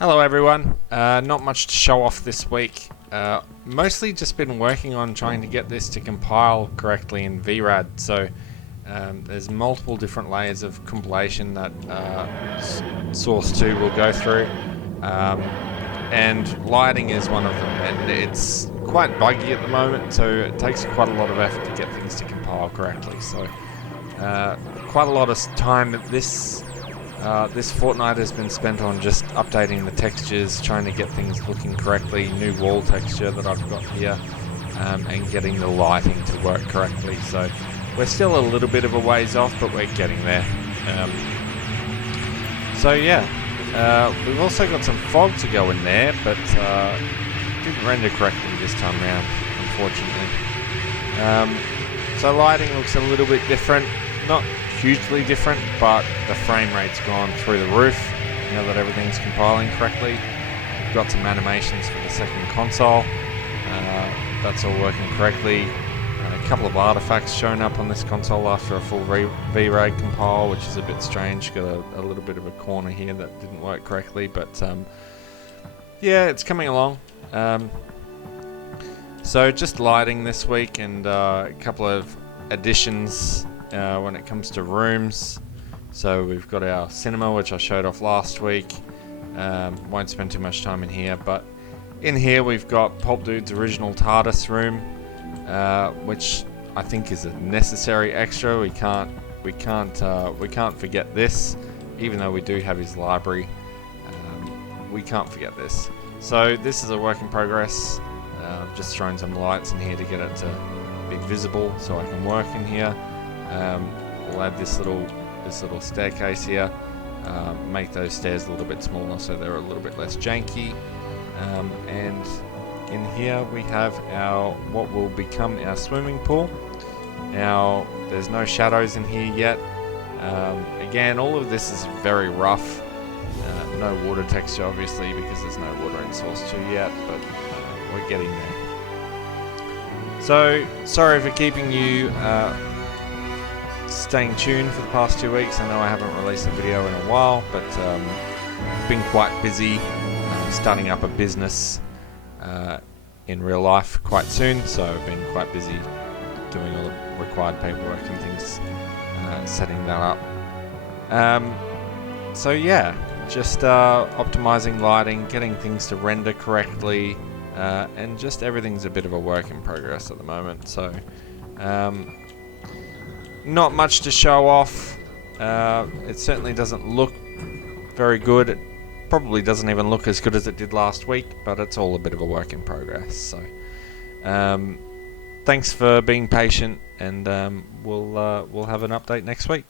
Hello everyone, not much to show off this week. Mostly just been working on trying to get this to compile correctly in Vrad. So there's multiple different layers of compilation that Source 2 will go through, and lighting is one of them, and it's quite buggy at the moment, so it takes quite a lot of effort to get things to compile correctly. So quite a lot of time at this fortnight has been spent on just updating the textures, trying to get things looking correctly, new wall texture that I've got here, and getting the lighting to work correctly. So we're still a little bit of a ways off, but we're getting there. So yeah, we've also got some fog to go in there, but didn't render correctly this time around, unfortunately. So lighting looks a little bit different, not hugely different, but the frame rate's gone through the roof now that everything's compiling correctly. We've got some animations for the second console. That's all working correctly. A couple of artifacts showing up on this console after a full VRAG compile, which is a bit strange. Got a little bit of a corner here that didn't work correctly, but yeah, it's coming along. So just lighting this week, and a couple of additions when it comes to rooms. So we've got our cinema, which I showed off last week. Won't spend too much time in here, but in here we've got Pulp Dude's original TARDIS room, which I think is a necessary extra. We can't forget this, even though we do have his library. We can't forget this. So this is a work in progress. I've just thrown some lights in here to get it to be visible, so I can work in here. We'll add this little staircase here, make those stairs a little bit smaller so they're a little bit less janky, and in here we have our what will become our swimming pool. Now there's no shadows in here yet. Again, all of this is very rough. No water texture obviously because there's no water in Source 2 yet, but we're getting there. So sorry for keeping you staying tuned for the past 2 weeks. I know I haven't released a video in a while, but been quite busy starting up a business in real life quite soon, so I've been quite busy doing all the required paperwork and things, setting that up. So yeah, just optimizing lighting, getting things to render correctly, and just everything's a bit of a work in progress at the moment. So not much to show off. It certainly doesn't look very good. It probably doesn't even look as good as it did last week, but it's all a bit of a work in progress. So thanks for being patient, and we'll have an update next week.